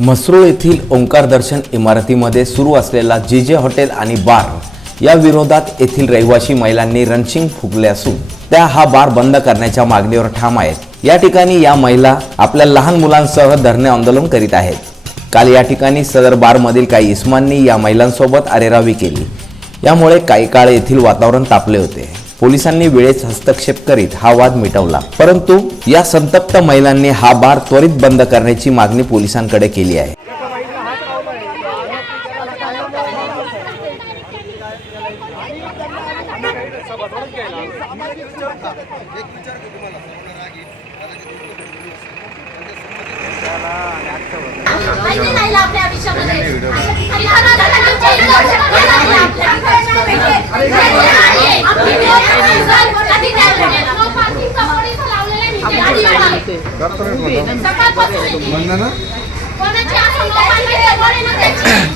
म्हसरूळ येथील ओंकार दर्शन इमारतीमध्ये सुरू असलेला जे जे हॉटेल आणि बार या विरोधात येथील रहिवासी महिलांनी रणशिंग फुकले असून त्या हा बार बंद करण्याच्या मागणीवर ठाम आहेत. या ठिकाणी या महिला आपल्या लहान मुलांसह धरणे आंदोलन करीत आहेत. काल या ठिकाणी सदर बारमधील काही इस्मांनी या महिलांसोबत अरेरावी केली. यामुळे काही काळ येथील वातावरण तापले होते. पोलिसांनी वेळेत हस्तक्षेप करीत हा वाद मिटवला. परंतु या संतप्त महिलांनी हा बार त्वरित बंद करण्याची मागणी पोलिसांकडे केली आहे. गाडी लावा. सकाळपासून येते. कोणाची असं नो पार्किंगचा बोर्ड आहे ना त्याची.